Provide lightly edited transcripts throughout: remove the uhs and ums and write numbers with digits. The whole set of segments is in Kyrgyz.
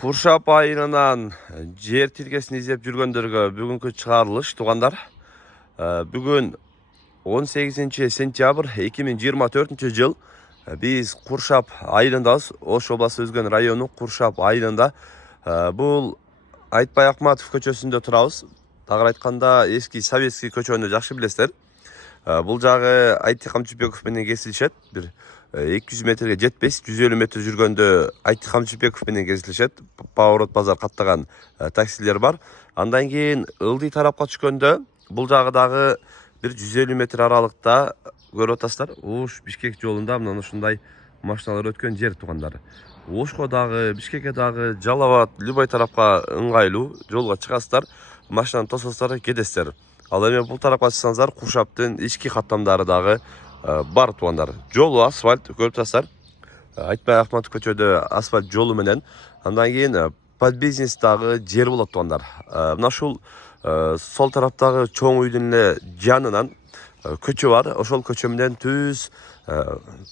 Куршап айынан жер тилкесин издеп жүргөндөргө бүгүнкү чыгарылыш туугандар. Бүгүн 18 сентябрь 2024 жыл. Биз Куршап айылындабыз. Ош областы Өзгөн району Куршап айылында. Бул Айтбай Акматов көчөсүндө турабыз. Тагыраак айтканда эски советский көчөнү жакшы билесиздер. Бул жагы Айти Камчыбеков менен кесилишет. Бир 200 метрге жетпес, 150 метр жүргөндө Айти Камчыбеков менен кесилишет. Поворот базар каттаган таксилер бар. Андан кийин ылдый тарапка түшкөндө бул жагы дагы бир 150 метр аралыкта көрүп атасыздар. Ош Бишкек жолунда мына ушундай машиналар өткөн жер туугандар. Ошко дагы, Бишкекке дагы, Жалал Абад, любой тарапка ыңгайлуу жолго чыгасыздар. Машинаны тососуздар, кетесиздер. Ал эми бул тарапка чыксаңыздар, Куршаптын ички каттамдары дагы бар туугандар. Жолу асфальт көрүп атасыздар. Айтбай Акматов көчөдө асфальт жолу менен. Андан кийин под бизнес дагы жер болот туугандар. Мына ушул сол тараптагы чоң үйдүн эле жанынан көчө бар. Ошол көчө менен түз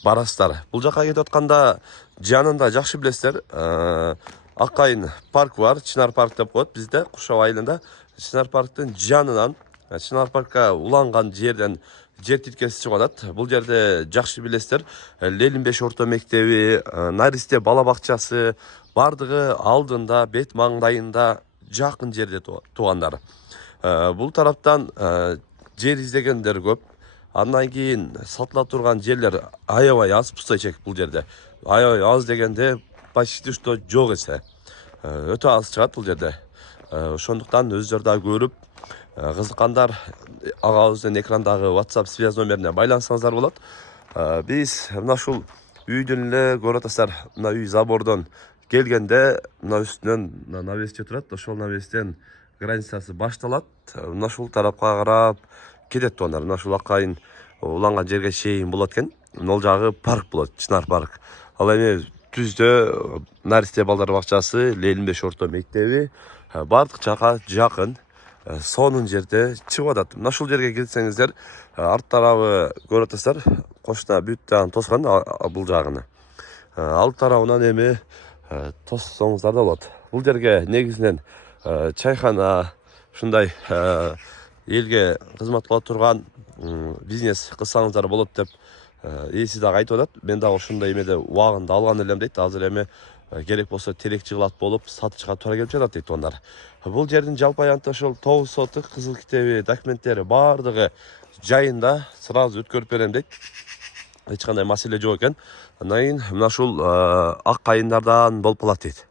барасыздар. Бул жака кетип атканда жанында жакшы билесиздер. Аккайын парк бар, Чынар парк деп коет бизде Куршап айылында. Чынар парктын жанынан, Чынар паркка уланган жерден жер тилкеси чыгып атат. Бул жерде жакшы билесиздер. Лелинбеш орто мектеби, Наристе бала бакчасы бардыгы алдында, бет маңдайында жакын жерде туугандар. Бул тараптан жер издегендер көп. Андан кийин сатыла турган жерлер аябай аз, пустойчек бул жерде. Аябай аз дегенде почти что жок эсе. Өтө аз чыгат бул жерде. Ошондуктан өздөрү да көрүп, кызыккандар агабыздын экрандагы WhatsApp связь номерине байлансаңыздар болот. Биз мына ушул үйдүн эле көрүп атасыздар. Мына үй забордон келгенде мына үстүнөн навесче турат. Ошол навестен границасы башталат. Мына ушул тарапка карап кетет туугандар. Мына ушул аккайын уланган жерге чейин болот экен. Мына жагы парк болот, Чынар парк. Ал эми түздө Наристе балдар бакчасы, Лелинбеш орто мектеби бардык жака жакын. Сонун жерде чыгып атат. Мына ушул жерге келсеңиздер, арт тарабы көрүп атасыздар. Кошуна бүт жагын тоскон бул жагыны. Алт тарабынан эми тоссоңуздар да болот. Бул жерге негизинен чайхана, ушундай элге кызмат кыла турган бизнес кылсаңыздар болот деп ээси дагы айтып атат. Мен дагы ушундай эмеде убагында алган элем дейт. Азыр эми керек болсо терек жыгылат болуп сатышка туура келип жатат дейт туугандар. Бул жердин жалпы аянты ошол 9 сотук кызыл китеби, документтери бардыгы жайында, сразу өткөрүп берем дейт. Эч кандай маселе жок экен. Андан кийин мына ушул Аккайындардан болуп калат дейт.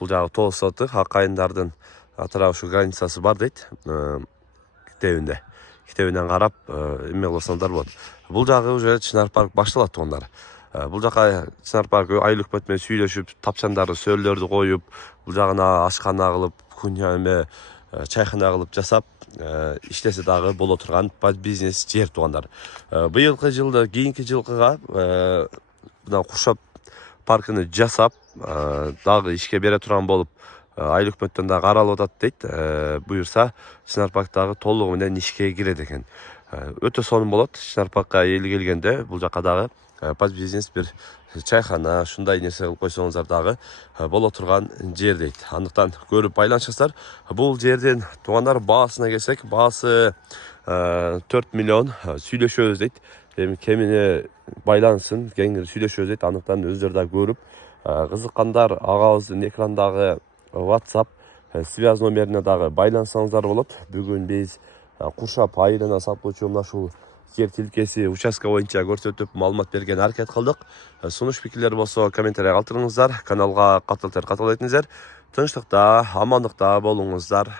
Бул жагы 9 сотук Аккайындардын атырабы ушу границасы бар дейт. Китебинде. Китебинен карап эме кылсаңдар болот. Бул жагы уже Чынар парк башталат туугандар. Бул жака Чынар парк айлык бөт менен сүйлөшүп, тапчандарды, сөөлдөрдү коюп, бул жагына ашкана кылып, күнү эме чайхана кылып жасап, иштесе дагы боло турган под бизнес жер туугандар. Быйылкы жылды кийинки жылкыга мына Куршап паркыны жасап, дагы ишке бере турган болуп, айлык өкмөттөн дагы каралып атат дейт. Буюрса, Чынар парктагы толугу менен ишке кирет экен. Өтө сонун болот. Чынар паркка эл келгенде бул жака дагы под бизнес бир чайхана, ушундай нерсе кылып койсоңуздар дагы боло турган жер дейт. Андыктан көрүп байланышасыздар. Бул жердин туугандар баасына келсек, баасы 4 миллион сүйлөшөбүз дейт. Эми кемине байлансын, кеңири сүйлөшөбүз дейт. Андыктан өздөрү да көрүп, кызыккандар агабыздын экрандагы WhatsApp связь номерине дагы байлансаңыздар болот. Бүгүн биз Куршап айылына сатылуучу мына ушул жер тилкеси участка боюнча көрсөтүп маалымат берген аракет кылдык. Сунуш пикирлер болсо комментарий калтырыңыздар. Каналга катыл этиңиздер. Тынчтыкта, амандыкта болуңуздар.